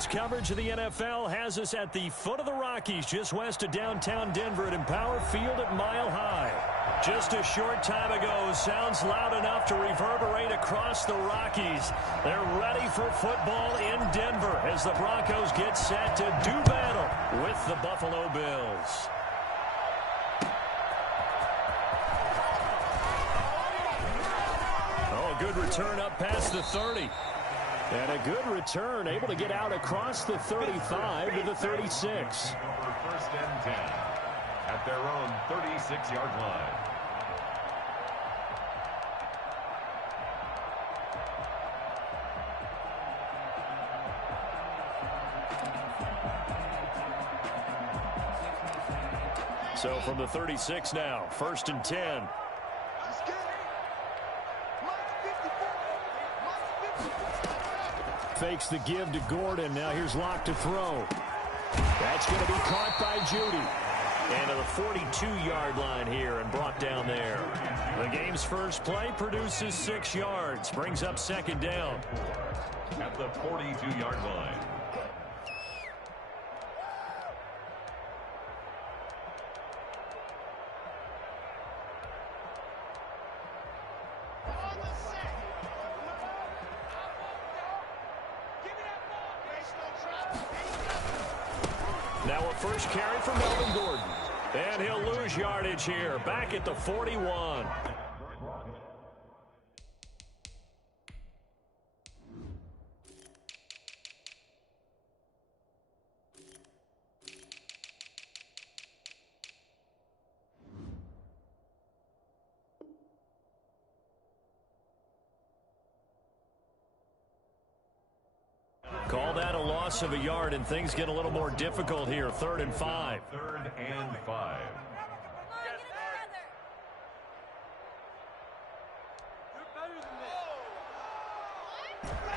Sports coverage of the NFL has us at the foot of the Rockies, just west of downtown Denver at Empower Field at Mile High. Just a short time ago, sounds loud enough to reverberate across the Rockies. They're ready for football in Denver as the Broncos get set to do battle with the Buffalo Bills. Oh, a good return up past the 30. And a good return, able to get out across the 35 to the 36. First and 10 at their own 36-yard line. So from the 36 now, first and 10. Fakes the give to Gordon. Now here's Locke to throw. That's going to be caught by Judy. And to the 42-yard line here and brought down there. The game's first play produces 6 yards. Brings up second down. At the 42-yard line. Now a first carry for Melvin Gordon. And he'll lose yardage here. Back at the 41. Call that a loss of a yard, and things get a little more difficult here. 3rd and 5. 3rd and 5.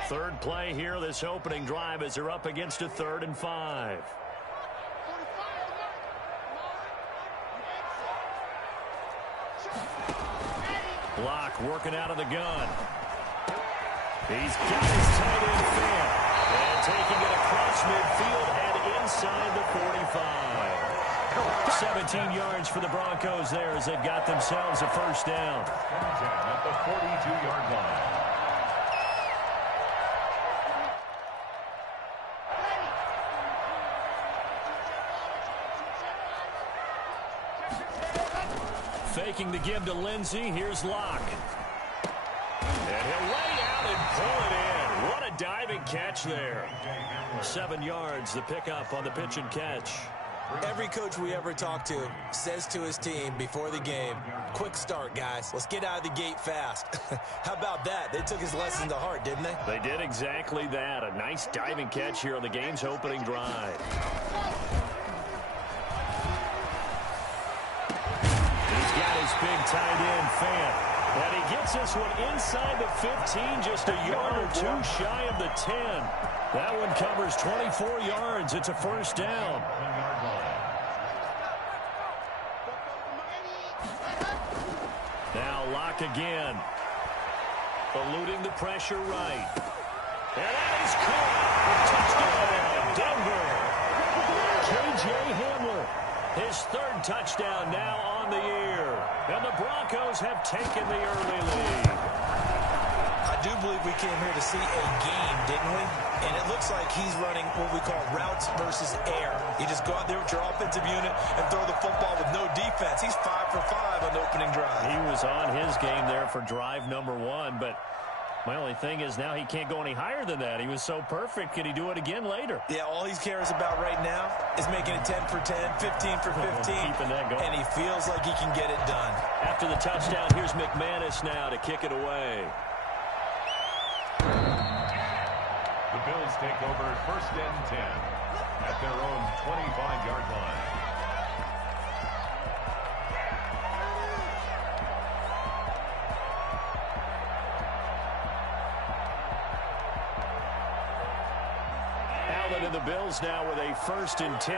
Third play here, this opening drive, as they're up against a 3rd and 5. Block working out of the gun. He's got his tight end fan. And taking it across midfield and inside the 45. 17 yards for the Broncos there as they've got themselves a first down. At the 42-yard line. Faking the give to Lindsey. Here's Locke. And he'll lay out and pull it in. What a diving catch there. 7 yards, the pickup on the pitch and catch. Every coach we ever talk to says to his team before the game, quick start, guys. Let's get out of the gate fast. How about that? They took his lesson to heart, didn't they? They did exactly that. A nice diving catch here on the game's opening drive. He's got his big tight end fan. And he gets this one inside the 15, just a yard or two shy of the 10. That one covers 24 yards. It's a first down. Now Locke again. Eluding the pressure right. And that is caught. Touchdown, Denver. K.J. Hamler. His 3rd touchdown now on the year. And the Broncos have taken the early lead. I do believe we came here to see a game, didn't we? And it looks like he's running what we call routes versus air. You just go out there with your offensive unit and throw the football with no defense. He's 5 for 5 on the opening drive. He was on his game there for drive number 1, but my only thing is now he can't go any higher than that. He was so perfect. Can he do it again later? Yeah, all he cares about right now is making it 10 for 10, 15 for 15. Keeping that going. And he feels like he can get it done. After the touchdown, here's McManus now to kick it away. The Bills take over 1st and 10 at their own 25-yard line. Allen and the Bills now with a 1st and 10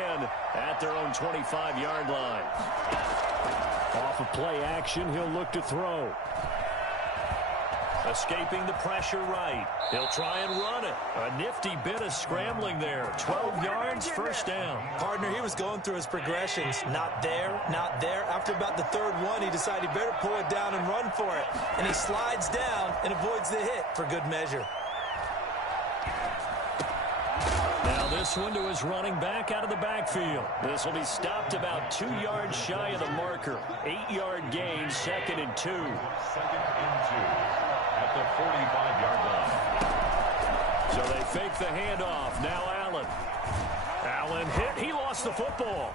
at their own 25-yard line. Off of play action, he'll look to throw. Escaping the pressure right. He'll try and run it. A nifty bit of scrambling there. 12 yards, first down. Partner, he was going through his progressions. Not there, not there. After about the third one, he decided he better pull it down and run for it. And he slides down and avoids the hit for good measure. Now this one to his running back out of the backfield. This will be stopped about 2 yards shy of the marker. 8-yard gain, 2nd and 2. 2nd and 2 at the 45-yard line. So they fake the handoff. Now Allen. Allen hit. He lost the football.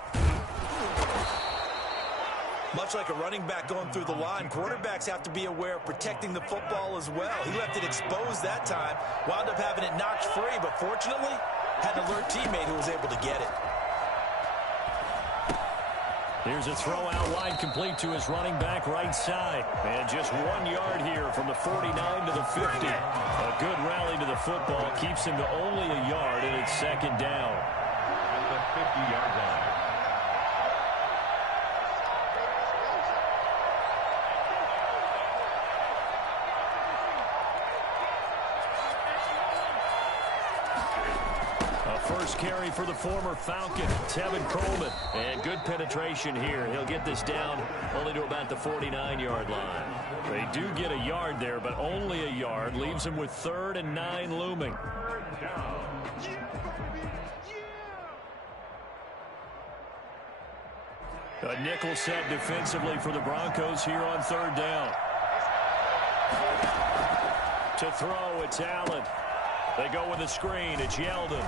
Much like a running back going through the line, quarterbacks have to be aware of protecting the football as well. He left it exposed that time, wound up having it knocked free, but fortunately, had an alert teammate who was able to get it. Here's a throw out wide, complete to his running back right side. And just 1 yard here from the 49 to the 50. A good rally to the football keeps him to only a yard, and it's 2nd down. At the 50-yard line. First carry for the former Falcon, Tevin Coleman. And good penetration here. He'll get this down only to about the 49-yard line. They do get a yard there, but only a yard. Leaves him with 3rd and 9 looming. A nickel set defensively for the Broncos here on 3rd down. To throw, it's Allen. They go with a screen. It's Yeldon.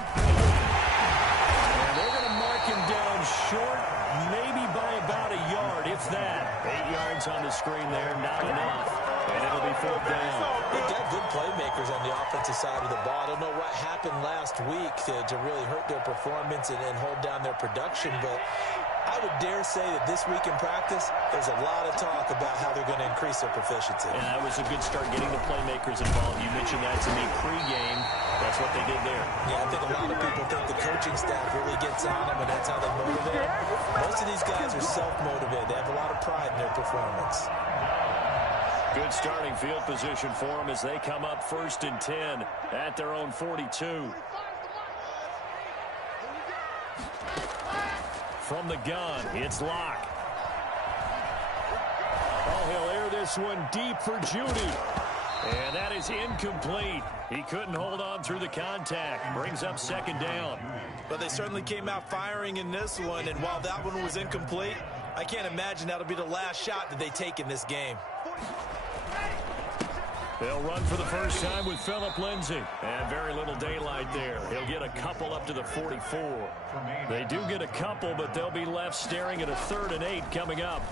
And they're going to mark him down short, maybe by about a yard, if that. 8 yards on the screen there, not enough. And it'll be 4th down. They've got good playmakers on the offensive side of the ball. I don't know what happened last week to really hurt their performance and hold down their production, but I would dare say that this week in practice, there's a lot of talk about how they're going to increase their proficiency. And that was a good start getting the playmakers involved. You mentioned that to me pregame. That's what they did there. Yeah, I think a lot of people think the coaching staff really gets on them, and that's how they motivate them. Most of these guys are self-motivated. They have a lot of pride in their performance. Good starting field position for them as they come up 1st and 10 at their own 42. From the gun, it's Locke. Oh, he'll air this one deep for Judy. And that is incomplete. He couldn't hold on through the contact. Brings up 2nd down. But they certainly came out firing in this one, and while that one was incomplete, I can't imagine that'll be the last shot that they take in this game. They'll run for the first time with Phillip Lindsay. And very little daylight there. He'll get a couple up to the 44. They do get a couple, but they'll be left staring at a 3rd and 8 coming up.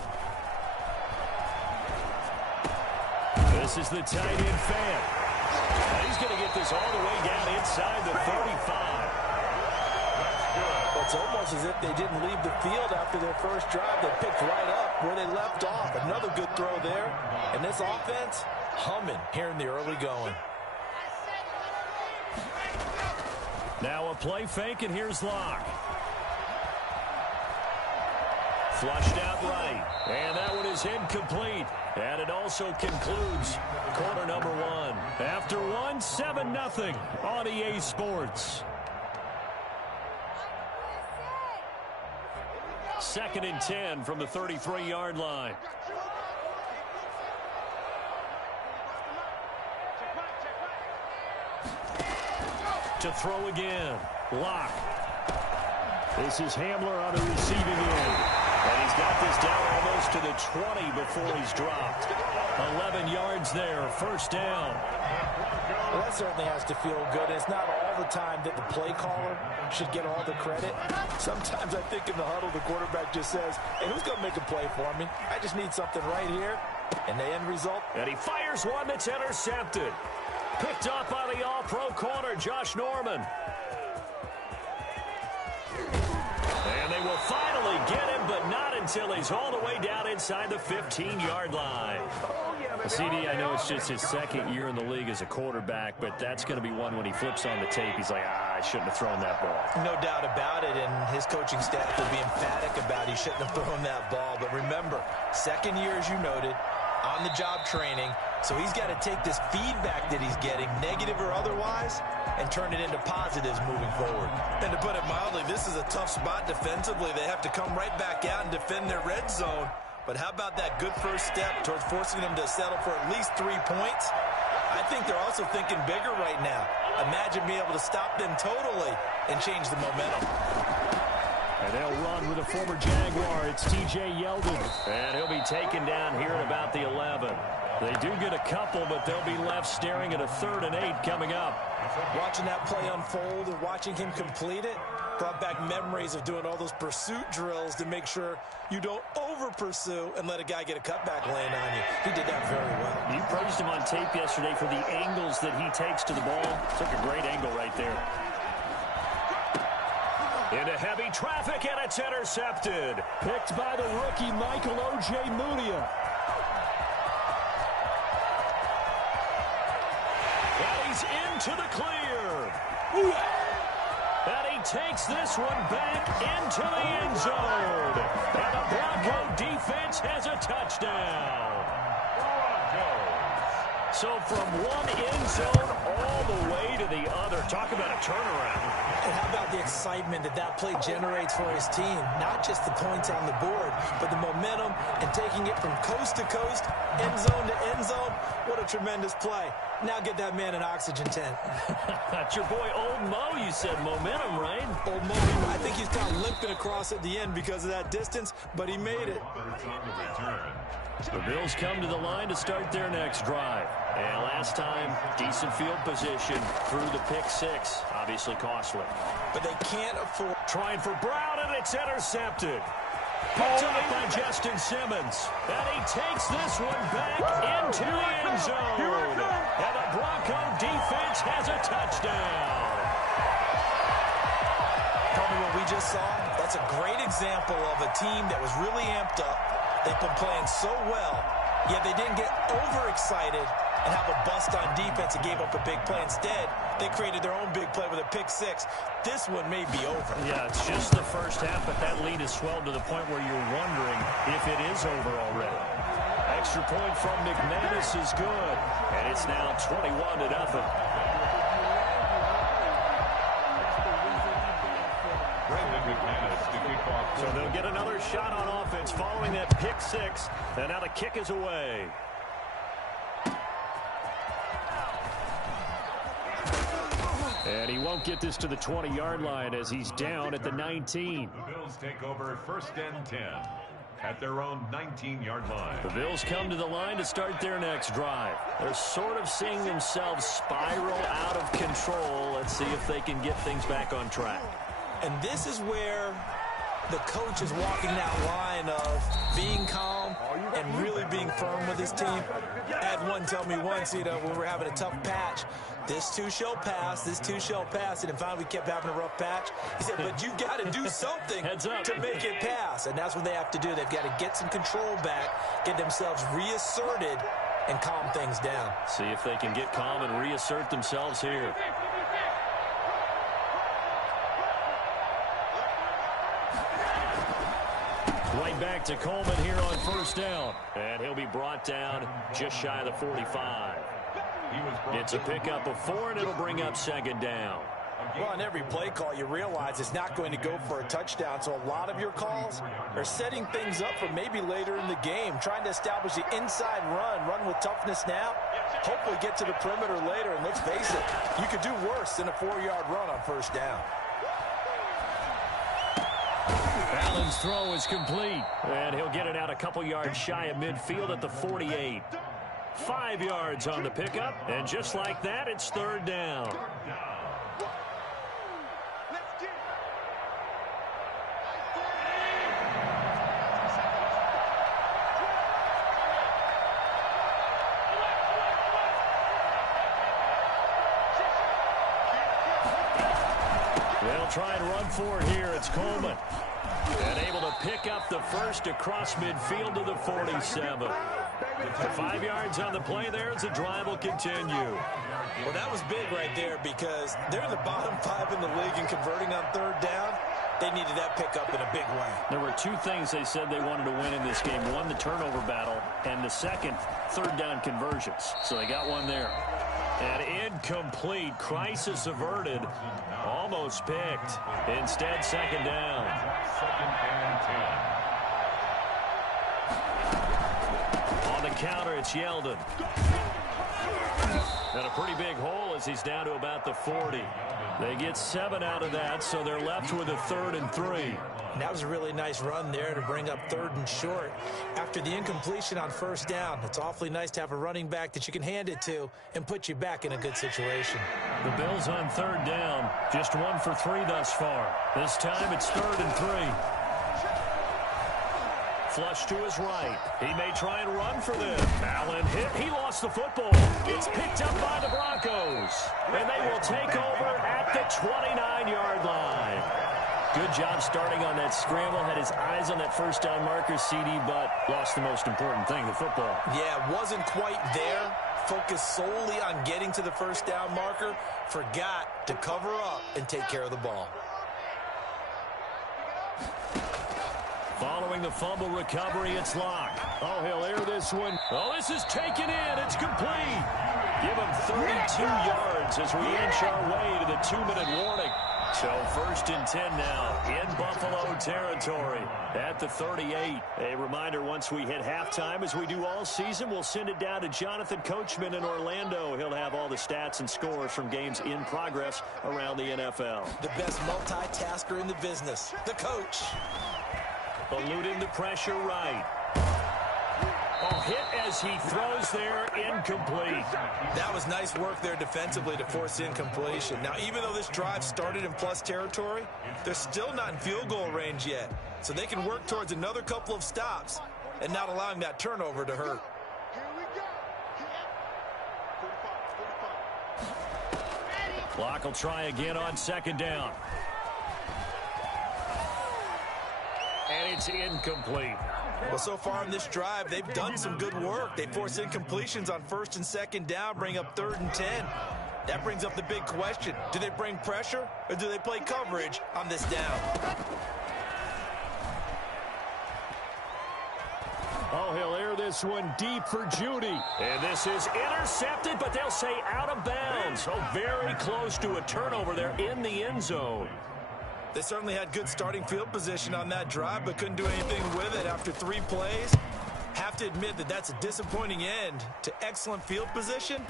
This is the tight end fan. And he's going to get this all the way down inside the 35. It's almost as if they didn't leave the field after their first drive. They picked right up where they left off. Another good throw there. And this offense, humming here in the early going. Now a play fake, and here's Locke. Flushed out right. And that one is incomplete. And it also concludes quarter number 1. After 1, 7-0 on EA Sports. 2nd and 10 from the 33-yard line. To throw again. Locke. This is Hamler on the receiving end. And he's got this down almost to the 20 before he's dropped. 11 yards there, 1st down. Well, that certainly has to feel good. It's not all the time that the play caller should get all the credit. Sometimes I think in the huddle, the quarterback just says, hey, who's going to make a play for me? I just need something right here. And the end result? And he fires one that's intercepted. Picked up by the all-pro corner, Josh Norman. And they will finally get him, but not until he's all the way down inside the 15-yard line. CD, I know it's just his 2nd year in the league as a quarterback, but that's going to be one when he flips on the tape. He's like, I shouldn't have thrown that ball. No doubt about it, and his coaching staff will be emphatic about he shouldn't have thrown that ball. But remember, 2nd year, as you noted, on-the-job training. So he's got to take this feedback that he's getting, negative or otherwise, and turn it into positives moving forward. And to put it mildly, this is a tough spot defensively. They have to come right back out and defend their red zone. But how about that good first step towards forcing them to settle for at least 3 points? I think they're also thinking bigger right now. Imagine being able to stop them totally and change the momentum. And they'll run with a former Jaguar. It's T.J. Yeldon. And he'll be taken down here at about the 11. They do get a couple, but they'll be left staring at a 3rd and 8 coming up. Watching that play unfold and watching him complete it brought back memories of doing all those pursuit drills to make sure you don't over-pursue and let a guy get a cutback land on you. He did that very well. You praised him on tape yesterday for the angles that he takes to the ball. Took a great angle right there. Into heavy traffic, and it's intercepted. Picked by the rookie, Michael O.J. Mudia. And he's into the clear. And he takes this one back into the end zone. And the Bronco defense has a touchdown. So from one end zone all the way to the other. Talk about a turnaround. And how about the excitement that that play generates for his team? Not just the points on the board, but the momentum and taking it from coast to coast, end zone to end zone. What a tremendous play. Now get that man an oxygen tent. That's your boy Old Mo. You said momentum, right? Old Mo, I think he's kind of limping across at the end because of that distance, but he made it. The Bills come to the line to start their next drive. And last time, decent field position through the pick 6. Obviously costly. But they can't afford. Trying for Brown, and it's intercepted. Picked up by Justin Simmons. And he takes this one back into the end zone. And the Bronco defense has a touchdown. Tell me what we just saw. That's a great example of a team that was really amped up. They've been playing so well, yet they didn't get overexcited and have a bust on defense and gave up a big play. Instead, they created their own big play with a pick 6. This one may be over. Yeah, it's just the first half, but that lead has swelled to the point where you're wondering if it is over already. Extra point from McManus is good, and it's now 21-0. So they'll get another shot on offense following that pick 6, and now the kick is away. And he won't get this to the 20-yard line as he's down at the 19. The Bills take over 1st and 10 at their own 19-yard line. The Bills come to the line to start their next drive. They're sort of seeing themselves spiral out of control. Let's see if they can get things back on track. And this is where the coach is walking that line of being calm and really being firm with his team. I had one tell me once, when we're having a tough patch, this too shall pass, this too shall pass. And finally we kept having a rough patch. He said, but you've got to do something to make it pass. And that's what they have to do. They've got to get some control back, get themselves reasserted, and calm things down. See if they can get calm and reassert themselves here. Right back to Coleman here on 1st down. And he'll be brought down just shy of the 45. It's a pickup of 4, and it'll bring up 2nd down. Well, on every play call, you realize it's not going to go for a touchdown. So a lot of your calls are setting things up for maybe later in the game, trying to establish the inside run with toughness now, hopefully get to the perimeter later. And let's face it, you could do worse than a 4-yard run on 1st down. Allen's throw is complete, and he'll get it out a couple yards shy of midfield at the 48. 5 yards on the pickup, and just like that, it's 3rd down. They'll try and run for it here. It's Coleman. And able to pick up the first across midfield to the 47. 5 yards on the play there as the drive will continue. Well, that was big right there because they're in the bottom 5 in the league in converting on 3rd down. They needed that pickup in a big way. There were two things they said they wanted to win in this game. One, the turnover battle, and the second, third down conversions. So they got one there. And incomplete. Crisis averted. Almost picked. Instead, second down. Second and 10. On the counter, it's Yeldon. And a pretty big hole as he's down to about the 40. They get 7 out of that, so they're left with a 3rd and 3. And that was a really nice run there to bring up 3rd and short. After the incompletion on first down, it's awfully nice to have a running back that you can hand it to and put you back in a good situation. The Bills on 3rd down, just 1 for 3 thus far. This time it's 3rd and 3. Flush to his right. He may try and run for them. Allen hit. He lost the football. It's picked up by the Broncos. And they will take over at the 29-yard line. Good job starting on that scramble. Had his eyes on that first down marker, CD, but lost the most important thing, the football. Yeah, wasn't quite there. Focused solely on getting to the first down marker. Forgot to cover up and take care of the ball. Following the fumble recovery, it's Locke. Oh, he'll air this one. Oh, this is taken in. It's complete. Give him 32 yards as we inch our way to the 2-minute warning. So 1st and 10 now in Buffalo territory at the 38. A reminder, once we hit halftime, as we do all season, we'll send it down to Jonathan Coachman in Orlando. He'll have all the stats and scores from games in progress around the NFL. The best multitasker in the business, the coach. Eluding the pressure right. Oh, hit as he throws there, incomplete. That was nice work there defensively to force incompletion. Now, even though this drive started in plus territory, they're still not in field goal range yet. So they can work towards another couple of stops and not allowing that turnover to hurt. Clock will try again on 2nd down. And it's incomplete. Well, so far in this drive, they've done some good work. They force incompletions on 1st and 2nd down, bring up 3rd and 10. That brings up the big question. Do they bring pressure or do they play coverage on this down? Oh, he'll air this one deep for Judy. And this is intercepted, but they'll say out of bounds. So very close to a turnover there in the end zone. They certainly had good starting field position on that drive, but couldn't do anything with it after 3 plays. Have to admit that that's a disappointing end to excellent field position.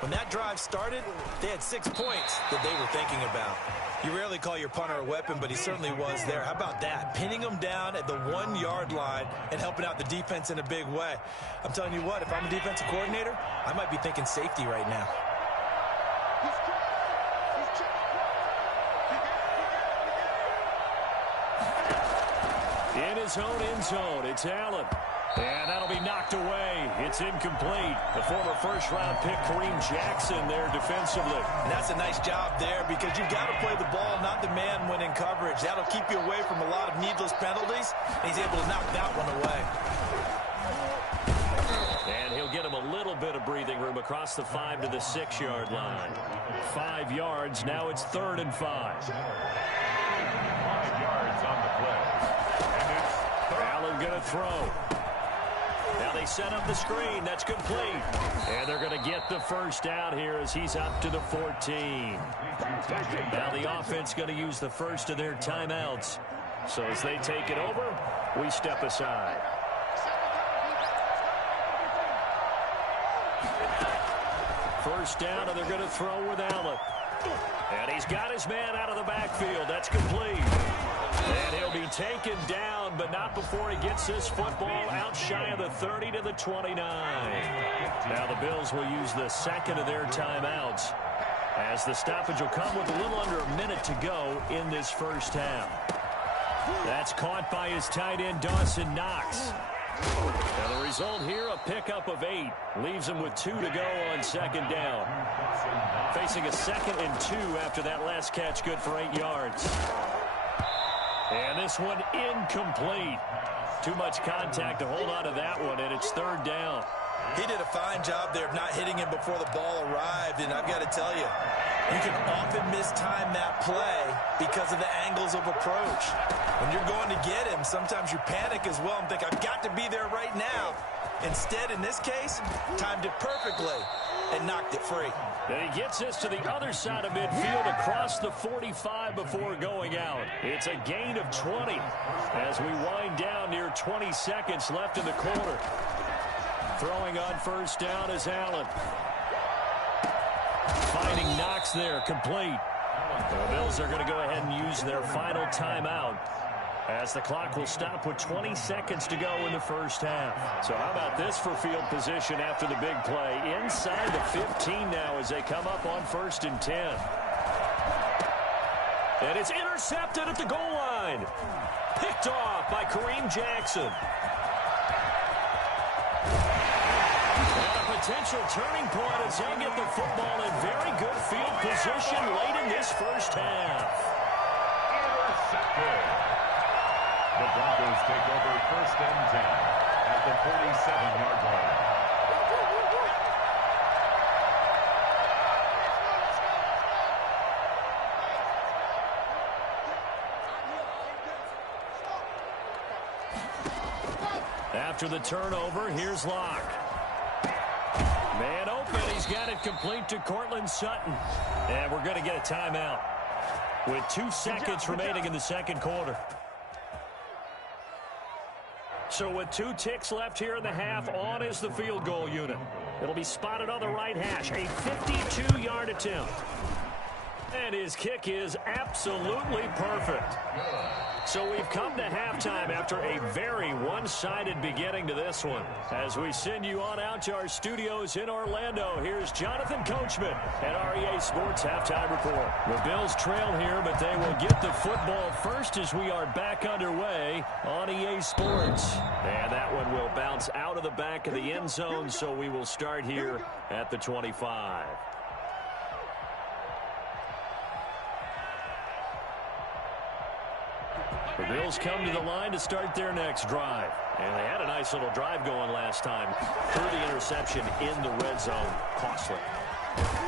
When that drive started, they had 6 points that they were thinking about. You rarely call your punter a weapon, but he certainly was there. How about that? Pinning him down at the 1-yard line and helping out the defense in a big way. I'm telling you what, if I'm a defensive coordinator, I might be thinking safety right now. In his own end zone, it's Allen. And that'll be knocked away. It's incomplete. The former first-round pick, Kareem Jackson, there defensively. And that's a nice job there because you've got to play the ball, not the man when in coverage. That'll keep you away from a lot of needless penalties, and he's able to knock that one away. And he'll get him a little bit of breathing room across the 5 to the 6-yard line. 5 yards. Now it's 3rd and 5. 5 yards on the play. And it's Allen going to throw. Now they set up the screen. That's complete. And they're going to get the first down here as he's up to the 14. Now the offense going to use the first of their timeouts. So as they take it over, we step aside. First down, and they're going to throw with Allen. And he's got his man out of the backfield. That's complete. And he'll be taken down, but not before he gets this football out shy of the 30 to the 29. Now the Bills will use the second of their timeouts as the stoppage will come with a little under a minute to go in this first half. That's caught by his tight end, Dawson Knox. Now the result here, a pickup of 8. Leaves him with 2 to go on 2nd down. Facing a 2nd and 2 after that last catch, good for 8 yards. And this one incomplete. Too much contact to hold on to that one, and it's 3rd down. He did a fine job there of not hitting him before the ball arrived, and I've got to tell you, You can often mistime that play because of the angles of approach. When you're going to get him, sometimes you panic as well and think, I've got to be there right now. Instead, in this case, timed it perfectly and knocked it free. And he gets us to the other side of midfield across the 45 before going out. It's a gain of 20 as we wind down near 20 seconds left in the quarter. Throwing on first down is Allen. Finding Knox there, complete. The Bills are going to go ahead and use their final timeout as the clock will stop with 20 seconds to go in the first half. So how about this for field position after the big play? Inside the 15 now as they come up on 1st and 10. And it's intercepted at the goal line. Picked off by Kareem Jackson. Potential turning point as they'll get the football in very good field position late in this first half. Intercepted. The Broncos take over 1st and 10 at the 47-yard line. After the turnover, here's Locke. Man open, he's got it complete to Cortland Sutton. And we're going to get a timeout with 2 seconds remaining in the second quarter. So with 2 ticks left here in the half, on is the field goal unit. It'll be spotted on the right hash, a 52-yard attempt. And his kick is absolutely perfect. So we've come to halftime after a very one-sided beginning to this one. As we send you on out to our studios in Orlando, here's Jonathan Coachman at REA Sports Halftime Report. The Bills trail here, but they will get the football first as we are back underway on EA Sports. And that one will bounce out of the back of the end zone, so we will start here at the 25. The Bills come to the line to start their next drive. And they had a nice little drive going last time. Through the interception in the red zone. Costly.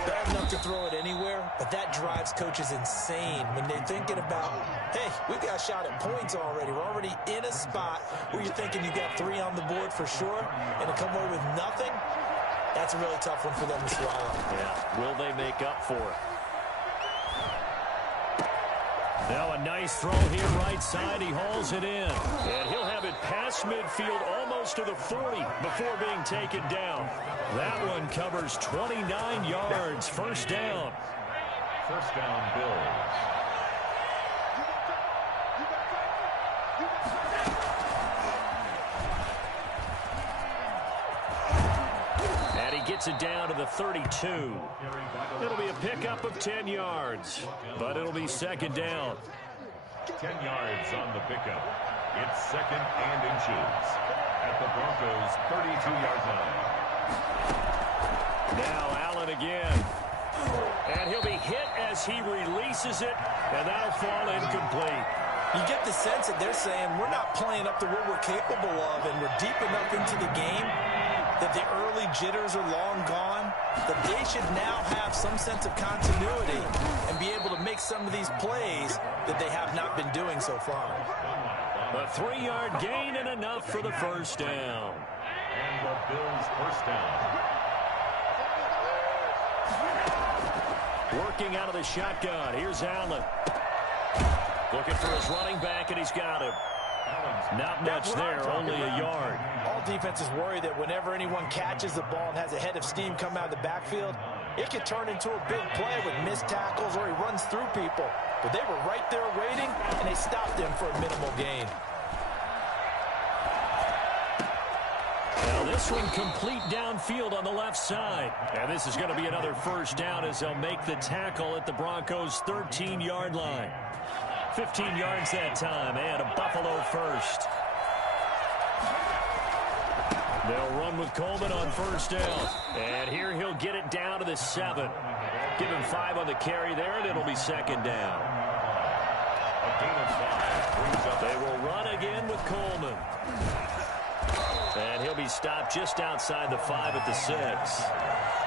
Bad enough to throw it anywhere, but that drives coaches insane when they're thinking about, hey, we've got a shot at points already. We're already in a spot where you're thinking you got 3 on the board for sure, and to come away with nothing, that's a really tough one for them to swallow. Yeah, will they make up for it? Now a nice throw here right side. He hauls it in. And he'll have it past midfield almost to the 40 before being taken down. That one covers 29 yards. First down. First down, Bills. And he gets it down to the 32. It'll be a pickup of 10 yards, but it'll be second down. 10 yards on the pickup. It's 2nd and inches at the Broncos' 32-yard line. Now Allen again. And he'll be hit as he releases it, and that'll fall incomplete. You get the sense that they're saying we're not playing up to what we're capable of, and we're deep enough into the game that the early jitters are long gone, that they should now have some sense of continuity and be able to make some of these plays that they have not been doing so far. A 3-yard gain and enough for the first down. And the Bills' first down. Working out of the shotgun. Here's Allen. Looking for his running back, and he's got him. Not much there, only a yard. All defenses worry that whenever anyone catches the ball and has a head of steam come out of the backfield, it could turn into a big play with missed tackles or he runs through people. But they were right there waiting, and they stopped him for a minimal gain. Now this one complete downfield on the left side. And this is going to be another first down as they'll make the tackle at the Broncos' 13-yard line. 15 yards that time, and a Buffalo first. They'll run with Coleman on first down. And here he'll get it down to the 7. Give him 5 on the carry there, and it'll be second down. A gain of 5 brings up. They will run again with Coleman. And he'll be stopped just outside the 5 at the 6.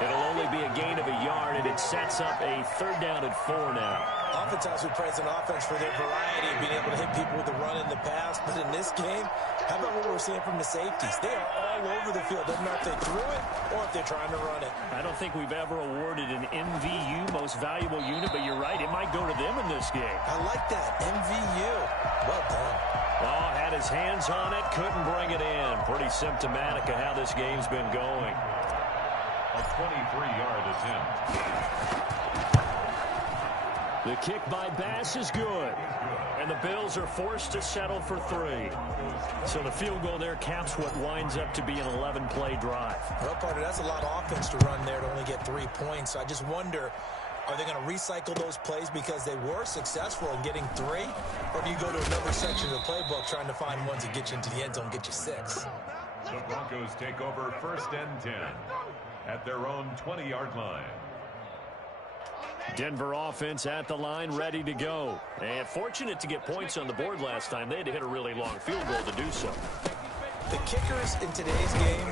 It'll only be a gain of a yard, and it sets up a 3rd down and 4 now. Oftentimes we praise an offense for their variety of being able to hit people with the run in the pass. But in this game, how about what we're seeing from the safeties? They are all over the field. Doesn't matter if they threw it or if they're trying to run it. I don't think we've ever awarded an MVU, most valuable unit, but you're right. It might go to them in this game. I like that. MVU. Well done. Oh, had his hands on it, couldn't bring it in. Pretty symptomatic of how this game's been going. A 23-yard attempt. The kick by Bass is good. And the Bills are forced to settle for 3. So the field goal there caps what winds up to be an 11-play drive. Well, partner, that's a lot of offense to run there to only get 3 points. So I just wonder, are they going to recycle those plays because they were successful in getting 3? Or do you go to another section of the playbook trying to find ones that get you into the end zone and get you 6? The Broncos take over 1st and 10 at their own 20-yard line. Denver offense at the line, ready to go. And fortunate to get points on the board last time. They had to hit a really long field goal to do so. The kickers in today's game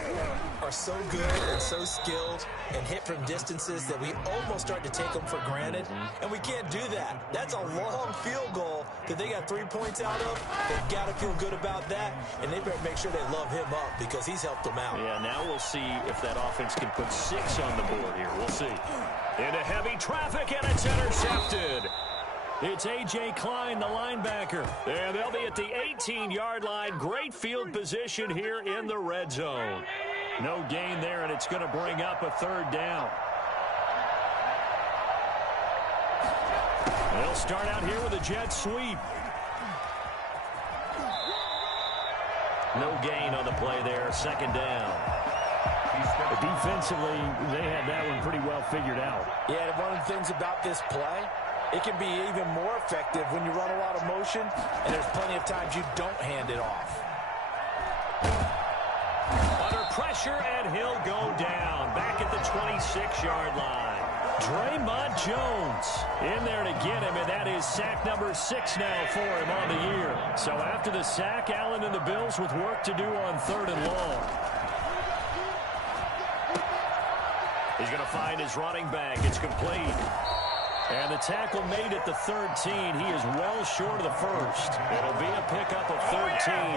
are so good and so skilled and hit from distances that we almost start to take them for granted. And we can't do that. That's a long field goal that they got 3 points out of. They've got to feel good about that. And they better make sure they love him up because he's helped them out. Yeah, now we'll see if that offense can put 6 on the board here. We'll see. Into heavy traffic, and it's intercepted. It's A.J. Klein, the linebacker. And they'll be at the 18-yard line. Great field position here in the red zone. No gain there, and it's going to bring up a 3rd down. They'll start out here with a jet sweep. No gain on the play there. 2nd down. Defensively, they had that one pretty well figured out. Yeah, and one of the things about this play, it can be even more effective when you run a lot of motion, and there's plenty of times you don't hand it off. Under pressure, and he'll go down. Back at the 26-yard line. Draymond Jones in there to get him, and that is sack number 6 now for him on the year. So after the sack, Allen and the Bills with work to do on 3rd and long. He's going to find his running back. It's complete. And the tackle made at the 13. He is well short of the 1st. It'll be a pickup of 13,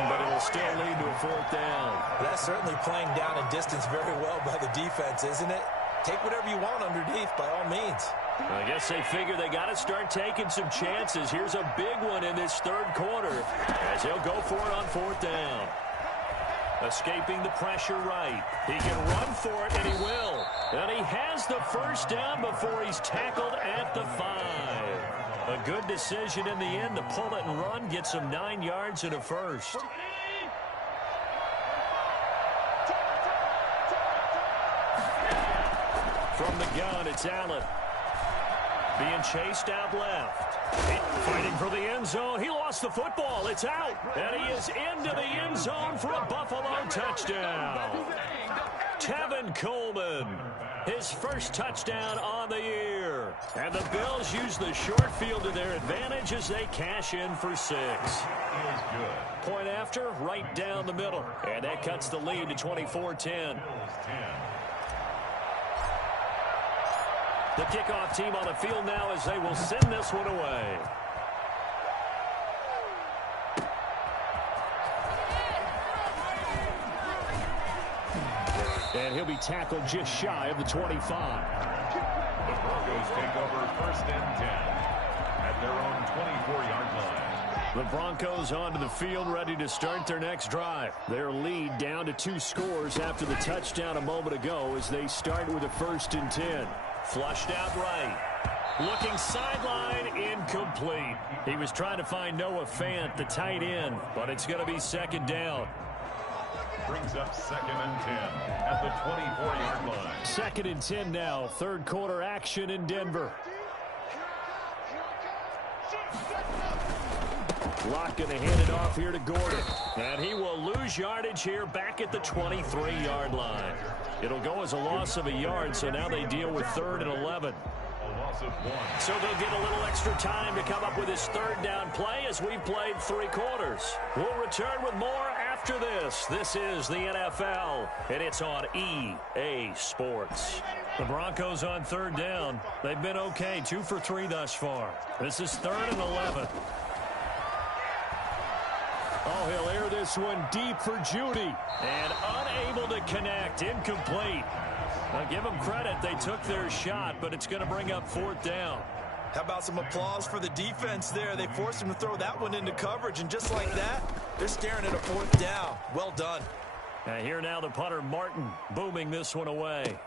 but it'll still lead to a 4th down. That's certainly playing down in distance very well by the defense, isn't it? Take whatever you want underneath, by all means. I guess they figure they got to start taking some chances. Here's a big one in this 3rd quarter as he'll go for it on 4th down. Escaping the pressure right. He can run for it, and he will. And he has the 1st down before he's tackled at the 5. A good decision in the end to pull it and run, get some 9 yards and a 1st. From the gun, it's Allen. Being chased out left. Fighting for the end zone. He lost the football. It's out. And he is into the end zone for a Buffalo touchdown. Tevin Coleman, his 1st touchdown on the year. And the Bills use the short field to their advantage as they cash in for 6. Point after, right down the middle. And that cuts the lead to 24-10. The kickoff team on the field now as they will send this one away. And he'll be tackled just shy of the 25. The Broncos take over 1st and 10 at their own 24-yard line. The Broncos onto the field, ready to start their next drive. Their lead down to 2 scores after the touchdown a moment ago as they start with a 1st and 10. Flushed out right. Looking sideline, incomplete. He was trying to find Noah Fant, the tight end, but it's going to be 2nd down. Brings up 2nd and 10 at the 24-yard line. 2nd and 10 now. 3rd quarter action in Denver. Locke going to hand it off here to Gordon. And he will lose yardage here back at the 23-yard line. It'll go as a loss of a yard, so now they deal with 3rd and 11. A loss of 1. So they'll get a little extra time to come up with his 3rd down play as we've played 3 quarters. We'll return with more after after this. This is the NFL, and it's on EA Sports. The Broncos on third down. They've been okay, 2 for 3 thus far. This is 3rd and 11. Oh, he'll air this one deep for Judy. And unable to connect, incomplete. Now give them credit, they took their shot, but it's going to bring up 4th down. How about some applause for the defense there? They forced him to throw that one into coverage, and just like that, they're staring at a 4th down. Well done. And here now the punter, Martin, booming this one away.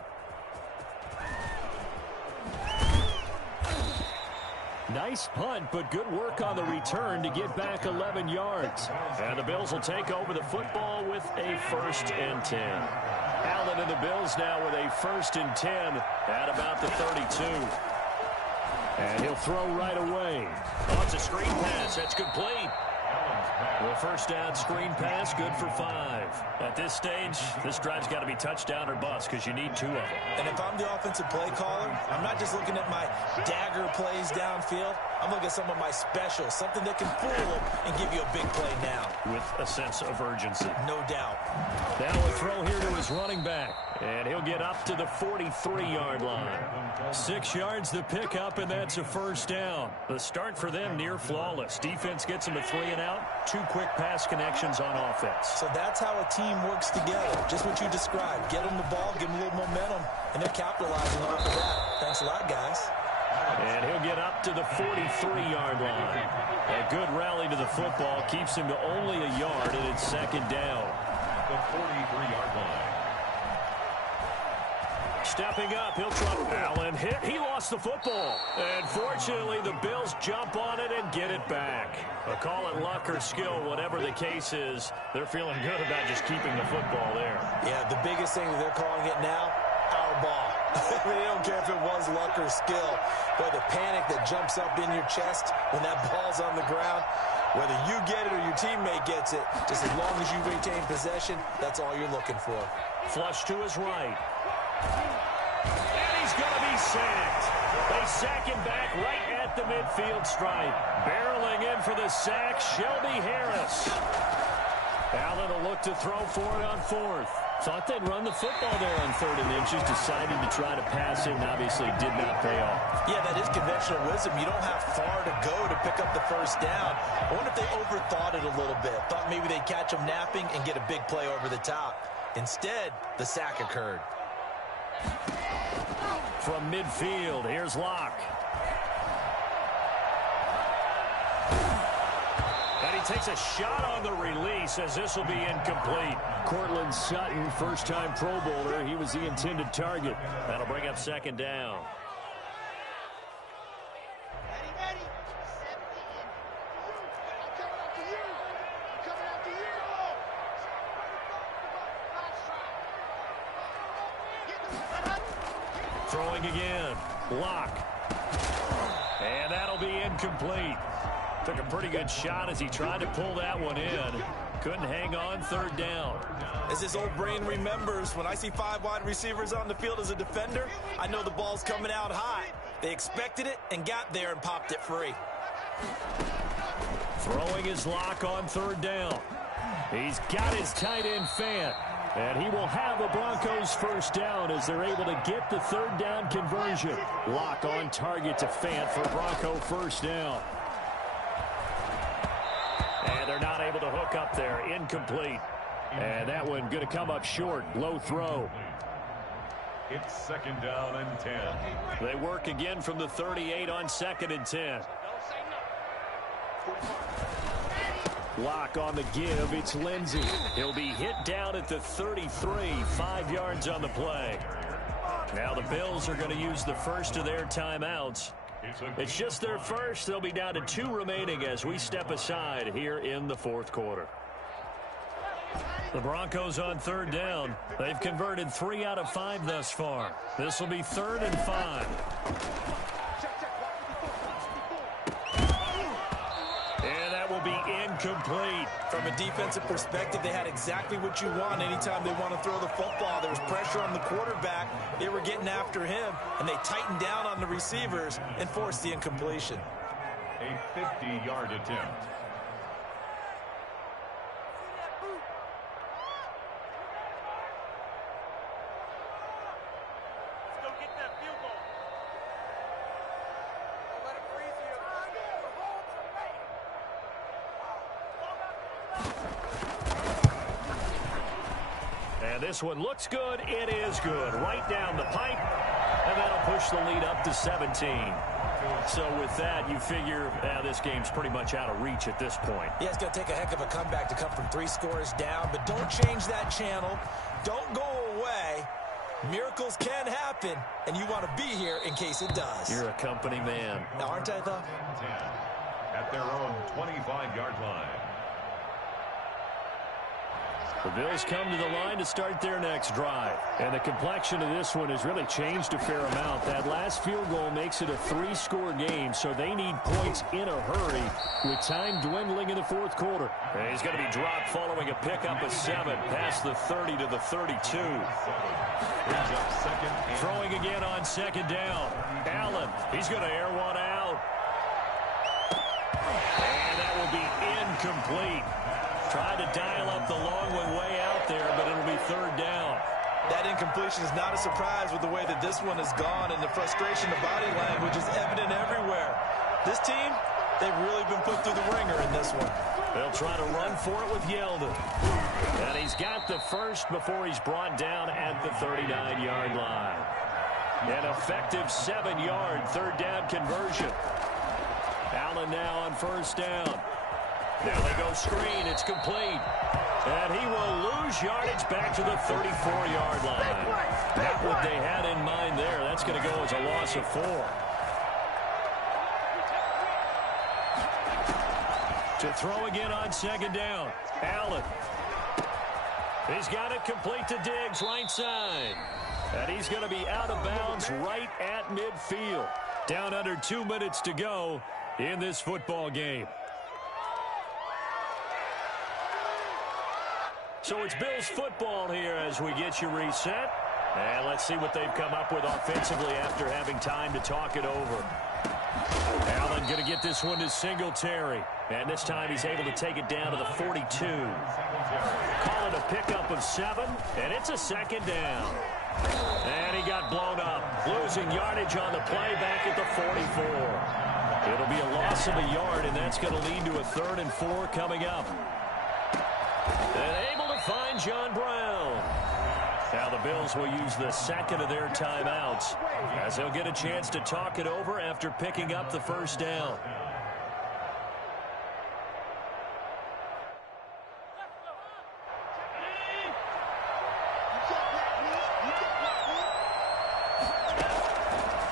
Nice punt, but good work on the return to get back 11 yards. And the Bills will take over the football with a 1st and 10. Allen and the Bills now with a 1st and 10 at about the 32. And he'll throw right away. Oh, it's a screen pass. That's complete. The 1st down screen pass, good for 5. At this stage, this drive's got to be touchdown or bust because you need 2 of them. And if I'm the offensive play caller, I'm not just looking at my dagger plays downfield. I'm looking at some of my specials, something that can fool them and give you a big play now. With a sense of urgency. No doubt. Now a throw here to his running back. And he'll get up to the 43-yard line. 6 yards to pick up, and that's a 1st down. The start for them near flawless. Defense gets them a 3 and out. 2 quick pass connections on offense. So that's how a team works together. Just what you described. Get them the ball, give them a little momentum, and they're capitalizing off of that. Thanks a lot, guys. And he'll get up to the 43-yard line. A good rally to the football keeps him to only a yard, and it's 2nd down. The 43-yard line. Stepping up, he'll try. Allen hit. He lost the football. And fortunately, the Bills jump on it and get it back. Call it luck or skill, whatever the case is. They're feeling good about just keeping the football there. Yeah, the biggest thing that they're calling it now, our ball. I mean, they don't care if it was luck or skill. But the panic that jumps up in your chest when that ball's on the ground, whether you get it or your teammate gets it, just as long as you retain possession, that's all you're looking for. Flush to his right. And he's going to be sacked. They sack him back right at the midfield stripe. Barreling in for the sack, Shelby Harris. Allen will look to throw for it on 4th. Thought they'd run the football there on 3rd and inches. Decided to try to pass it, and obviously did not pay off. Yeah, that is conventional wisdom. You don't have far to go to pick up the 1st down. I wonder if they overthought it a little bit. Thought maybe they'd catch him napping and get a big play over the top. Instead, the sack occurred. From midfield, here's Locke. And he takes a shot on the release as this will be incomplete. Cortland Sutton, first-time Pro Bowler. He was the intended target. That'll bring up 2nd down. Throwing again. Locke. And that'll be incomplete. Took a pretty good shot as he tried to pull that one in. Couldn't hang on, 3rd down. As this old brain remembers, when I see 5 wide receivers on the field as a defender, I know the ball's coming out high. They expected it and got there and popped it free. Throwing his Locke on 3rd down. He's got his tight end Fant. And he will have the Broncos 1st down as they're able to get the 3rd down conversion. Locke on target to Fant for Bronco 1st down. And they're not able to hook up there. Incomplete. And that one going to come up short. Low throw. It's 2nd down and 10. They work again from the 38 on 2nd and 10. Locke on the give. It's Lindsey. He'll be hit down at the 33. 5 yards on the play. Now the Bills are going to use the first of their timeouts. It's just their first. They'll be down to 2 remaining as we step aside here in the 4th quarter. The Broncos on 3rd down. They've converted 3 out of 5 thus far. This will be 3rd and 5. And that will be incomplete. From a defensive perspective, they had exactly what you want anytime they want to throw the football. There was pressure on the quarterback. They were getting after him, and they tightened down on the receivers and forced the incompletion. A 50-yard attempt. And this one looks good. It is good. Right down the pipe. And that'll push the lead up to 17. So with that, you figure this game's pretty much out of reach at this point. Yeah, it's going to take a heck of a comeback to come from 3 scores down. But don't change that channel. Don't go away. Miracles can happen, and you want to be here in case it does. You're a company man. Now, aren't I, though? At their own 25-yard line. The Bills come to the line to start their next drive. And the complexion of this one has really changed a fair amount. That last field goal makes it a 3-score game, so they need points in a hurry with time dwindling in the fourth quarter. And he's going to be dropped following a pickup of 7 past the 30 to the 32. Throwing again on second down. Allen, he's going to air one out. And that will be incomplete. Tried to dial up the long one way out there, but it'll be third down. That incompletion is not a surprise with the way that this one has gone, and the frustration of body language is evident everywhere. This team, they've really been put through the ringer in this one. They'll try to run for it with Yeldon. And he's got the first before he's brought down at the 39-yard line. An effective 7-yard third down conversion. Allen now on first down. Now they go screen. It's complete. And he will lose yardage back to the 34-yard line. Not what they had in mind there. That's going to go as a loss of 4. To throw again on second down. Allen. He's got it complete to Diggs, right side. And he's going to be out of bounds right at midfield. Down under 2 minutes to go in this football game. So it's Bills football here as we get you reset. And let's see what they've come up with offensively after having time to talk it over. Allen going to get this one to Singletary. And this time he's able to take it down to the 42. Call it a pickup of 7, and it's a second down. And he got blown up, losing yardage on the play back at the 44. It'll be a loss of a yard, and that's going to lead to a 3rd and 4 coming up. And able to find John Brown. Now the Bills will use the second of their timeouts as they'll get a chance to talk it over after picking up the first down.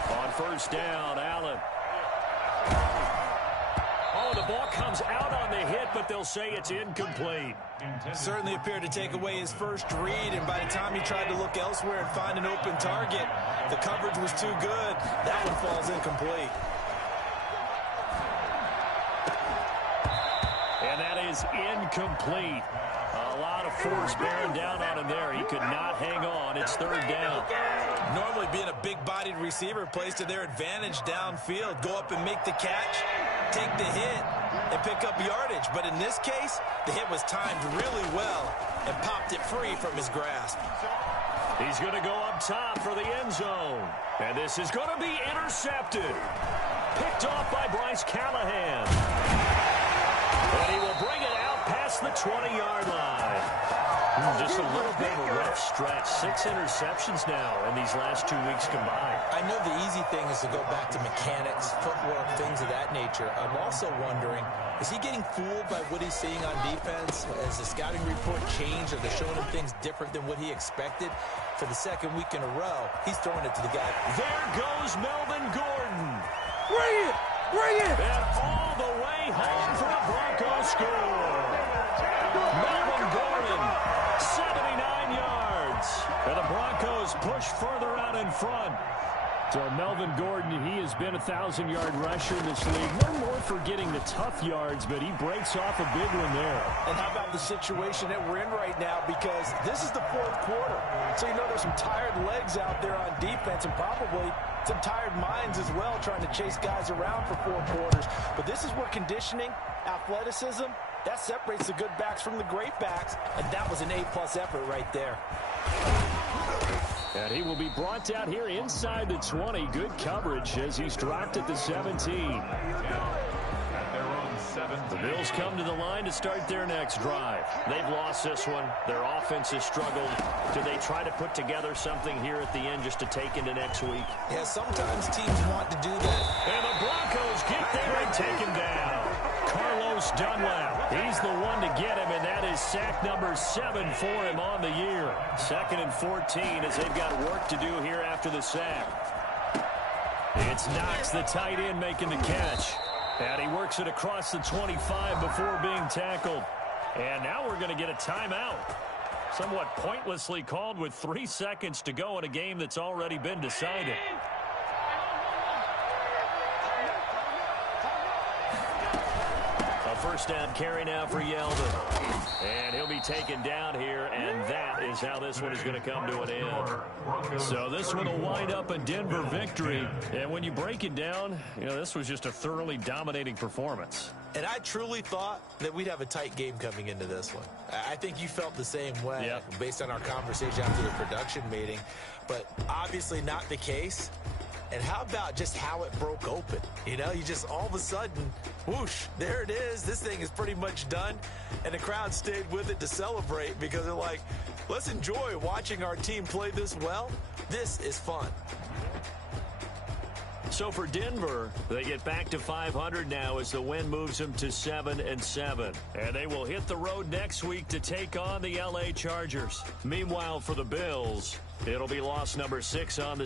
On first down, Allen. Oh, the ball comes out on the hit, but they'll say it's incomplete. Certainly appeared to take away his first read, and by the time he tried to look elsewhere and find an open target, the coverage was too good. That one falls incomplete. And that is incomplete. A lot of force bearing down on him there. He could not hang on. It's third down. Normally being a big-bodied receiver plays to their advantage downfield. Go up and make the catch, take the hit, and pick up yardage. But in this case, the hit was timed really well and popped it free from his grasp. He's going to go up top for the end zone. And this is going to be intercepted. Picked off by Bryce Callahan. And he will bring it out past the 20-yard line. Just a little bit of a rough stretch. 6 interceptions now in these last 2 weeks combined. I know the easy thing is to go back to mechanics, footwork, things of that nature. I'm also wondering, is he getting fooled by what he's seeing on defense? Has the scouting report changed? Are they showing him things different than what he expected? For the second week in a row, he's throwing it to the guy. There goes Melvin Gordon. Bring it! Bring it! And all the way home for a Broncos score. Melvin Gordon, 79 yards. And the Broncos push further out in front. So Melvin Gordon, he has been a 1,000-yard rusher in this league. No more for getting the tough yards, but he breaks off a big one there. And how about the situation that we're in right now? Because this is the fourth quarter. So you know there's some tired legs out there on defense and probably some tired minds as well trying to chase guys around for 4 quarters. But this is where conditioning, athleticism, that separates the good backs from the great backs. And that was an A-plus effort right there. And he will be brought down here inside the 20. Good coverage as he's dropped at the 17. At their own 7. The Bills come to the line to start their next drive. They've lost this one. Their offense has struggled. Do they try to put together something here at the end just to take into next week? Yeah, sometimes teams want to do that. And the Broncos get there and take him down. Carlos Dunlap, he's the one to get him, and that is sack number 7 for him on the year. 2nd and 14 as they've got work to do here after the sack. It's Knox, the tight end, making the catch. And he works it across the 25 before being tackled. And now we're going to get a timeout. Somewhat pointlessly called with 3 seconds to go in a game that's already been decided. A first down carry now for Yeldon. And he'll be taken down here, and that is how this one is going to come to an end. So this one will wind up a Denver victory. And when you break it down, you know, this was just a thoroughly dominating performance. And I truly thought that we'd have a tight game coming into this one. I think you felt the same way based on our conversation after the production meeting. But obviously not the case. And how about just how it broke open? You know, you just all of a sudden, whoosh, there it is. This thing is pretty much done. And the crowd stayed with it to celebrate because they're like, let's enjoy watching our team play this well. This is fun. So for Denver, they get back to 500 now as the win moves them to 7-7. And they will hit the road next week to take on the LA Chargers. Meanwhile, for the Bills, it'll be loss number 6 on the